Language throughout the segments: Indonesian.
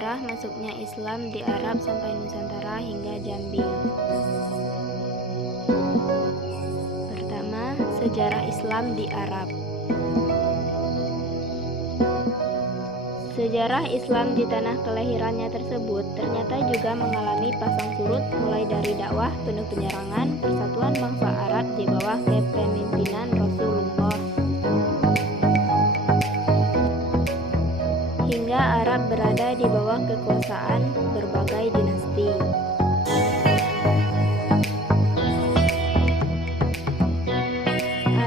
Sejarah masuknya Islam di Arab sampai Nusantara hingga Jambi. Pertama, sejarah Islam di Arab. Sejarah Islam di tanah kelahirannya tersebut ternyata juga mengalami pasang surut, mulai dari dakwah penuh penyerangan persatuan bangsa Arab di bawah kepemimpinan Rasulullah, hingga Arab berada di bawah kekuasaan berbagai dinasti.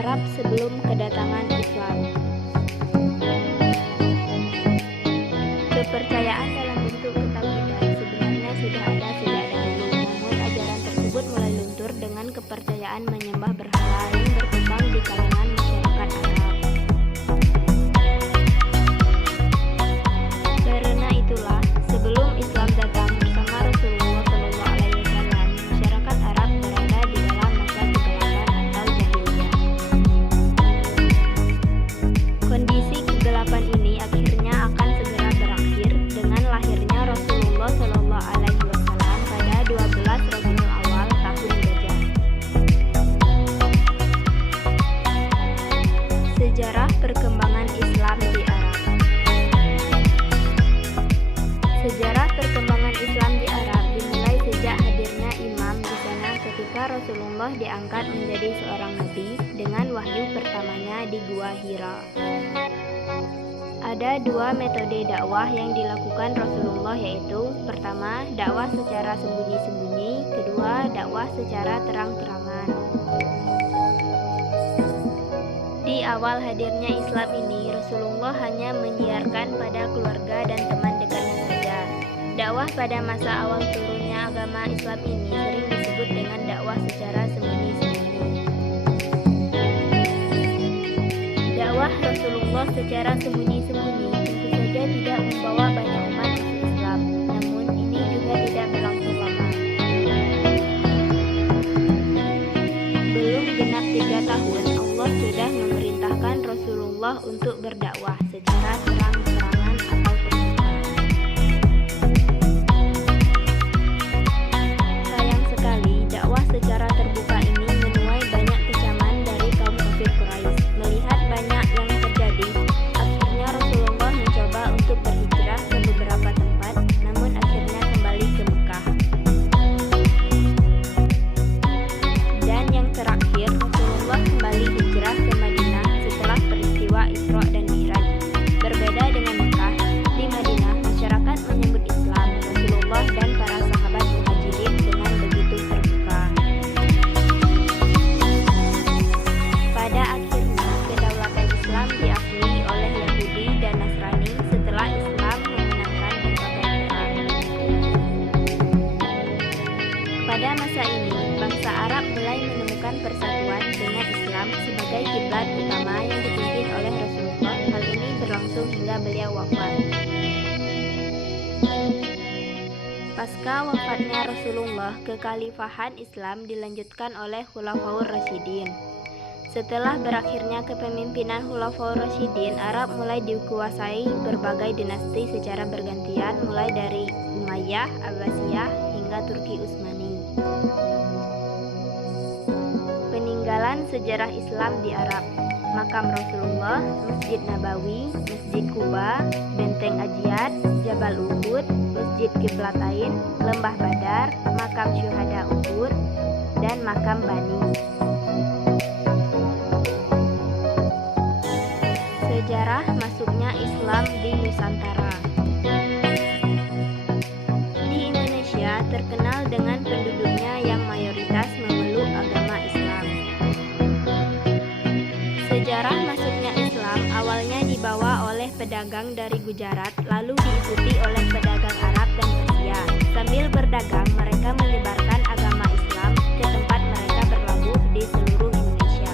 Arab sebelum kedatangan Islam. Kepercayaan dalam bentuk ketauhidan sebenarnya sudah ada sejak dahulu, namun ajaran tersebut mulai luntur dengan kepercayaan menyembah berhala yang berkembang di kalangan masyarakat Arab. Karena itulah, sebelum Islam datang bersama Rasulullah SAW, masyarakat Arab berada di dalam masa kegelapan atau jahiliyah. Kondisi kegelapan ini akhirnya akan segera berakhir dengan lahirnya Rasulullah SAW pada 12 Rabiul Awal tahun Gajah. Sejarah perkembangan Islam di Arab. Sejarah perkembangan Islam di Arab dimulai sejak hadirnya imam di sana ketika Rasulullah diangkat menjadi seorang nabi dengan wahyu pertamanya di Gua Hira. Ada dua metode dakwah yang dilakukan Rasulullah, yaitu pertama, dakwah secara sembunyi-sembunyi, kedua, dakwah secara terang-terangan. Di awal hadirnya Islam ini, Rasulullah hanya menyiarkan pada keluarga dan teman dekatnya saja. Dakwah pada masa awal turunnya agama Islam ini sering disebut dengan dakwah secara sembunyi-sembunyi. Dakwah Rasulullah secara sembunyi-sembunyi tentu saja tidak membawa banyak umat masuk Islam, namun ini juga tidak berlangsung lama. Belum genap 3 tahun, Allah sudah memerintahkan Rasulullah untuk berdakwah secara terang-terangan atau terbuka. Sayang sekali, dakwah secara terbuka ini menuai banyak kecaman dari kaum kafir Quraisy. Melihat banyak yang terjadi, akhirnya Rasulullah mencoba untuk berhijrah ke beberapa tempat, namun akhirnya kembali ke Mekah. Dan yang terakhir, Rasulullah kembali hijrah ke Madinah setelah peristiwa Isra dan Mi'raj. Berbeda dengan Mekah, di Madinah masyarakat menyambut Islam, Rasulullah dan para sahabat Muhajirin dengan begitu terbuka. Pada akhirnya, kedaulatan Islam diakui oleh Yahudi dan Nasrani setelah Islam memenangkan berbagai perang. Pada masa ini, bangsa Arab mulai menemukan persatuan dengan Islam sebagai kiblat utama yang dipimpin oleh Rasulullah. Hal ini berlangsung hingga beliau wafat. Pasca wafatnya Rasulullah, kekhalifahan Islam dilanjutkan oleh Khulafaur Rasyidin. Setelah berakhirnya kepemimpinan Khulafaur Rasyidin, Arab mulai dikuasai berbagai dinasti secara bergantian, mulai dari Umayyah, Abbasiyah, hingga Turki Utsmani. Peninggalan sejarah Islam di Arab. Makam Rasulullah, Masjid Nabawi, Masjid Kuba, Benteng Ajiat, Jabal Uhud, Masjid Qiblatain, Lembah Badar, Makam Syuhada Uhud, dan Makam Bani. Sejarah masuknya Islam di Nusantara. Di Indonesia terkenal dengan penduduknya yang mayoritas memeluk agama Islam. Sejarah masuknya Islam awalnya dibawa oleh pedagang dari Gujarat, lalu diikuti oleh pedagang Arab dan Persia. Sambil berdagang, mereka menyebarkan agama Islam ke tempat mereka berlabuh di seluruh Indonesia.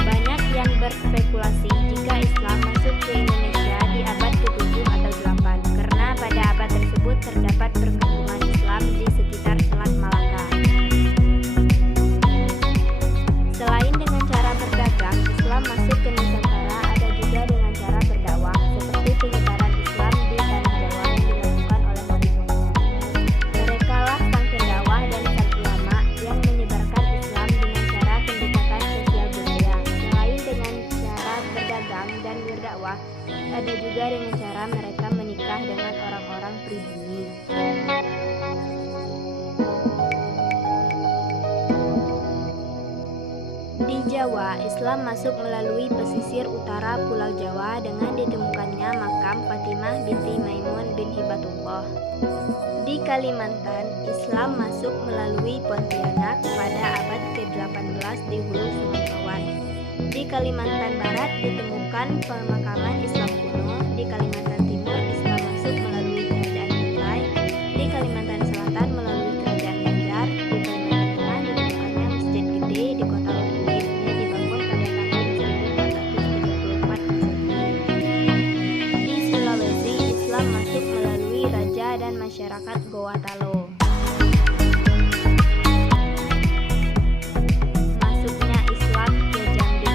Banyak yang berspekulasi jika Islam masuk ke Indonesia di abad ke-7 atau 8, karena pada abad tersebut terdapat perkampungan Islam di sekitar Selat Malaka. Selain dengan cara berdagang, Islam masuk ke Nusantara ada juga dengan cara berdakwah, seperti penyebaran Islam di Jawa, Islam masuk melalui pesisir utara Pulau Jawa dengan ditemukannya makam Fatimah binti Maimun bin Hibatullah. Di Kalimantan, Islam masuk melalui Pontianak pada abad ke-18 di Hulu Sungai Kawan. Di Kalimantan Barat ditemukan pemakaman Islam kuno. Di Kalimantan Timur, Islam masuk melalui Kerajaan Kutai. Di Kalimantan Selatan melalui Kerajaan Banjar. Di Kalimantan Tengah ditemukannya Masjid Gede di Kota Luwu. Ini dibangun pada tahun 1434 Masehi. Di Sulawesi, Islam masuk melalui raja dan masyarakat Gorontalo. Masuknya Islam ke Jambi.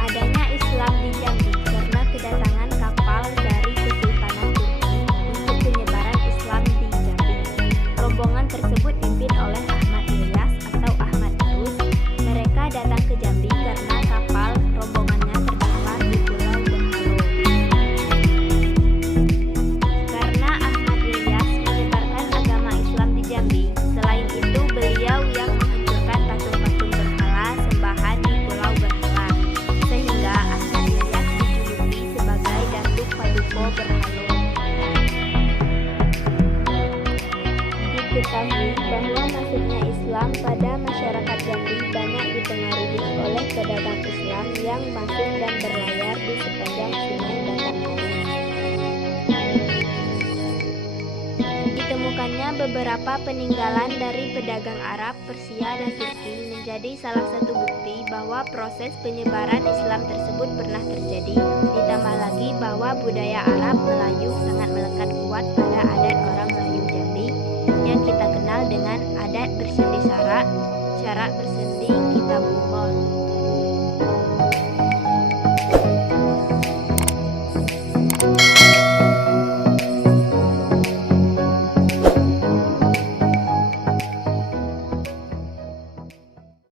Adanya Islam di Jambi karena kedatangan kapal dari Kesultanan Turki untuk penyebaran Islam di Jambi. Rombongan tersebut dipimpin oleh Ahmad Ilyas atau Ahmad Terus. Mereka datang ke Jambi karena kapal rombongannya terdampar di Pulau Bengkalo. Karena Ahmad Ilyas menyebarkan agama Islam di Jambi, selain itu beliau yang menghancurkan patung-patung berhala sembahan di Pulau Berhala, sehingga Ahmad Ilyas dijuluki sebagai Datuk Paduka Berhalo. Diketahui bahwa masuknya Islam pada masyarakat Jambi banyak dipengaruhi oleh pedagang Islam yang masuk dan berlayar di sepanjang Sungai Batanghari. Ditemukannya beberapa peninggalan dari pedagang Arab, Persia, dan Turki menjadi salah satu bukti bahwa proses penyebaran Islam tersebut pernah terjadi. Ditambah lagi bahwa budaya Arab Melayu sangat melekat kuat pada adat orang Melayu Jambi yang kita kenal dengan adat bersendi syarak, syarak bersendi kitabullah.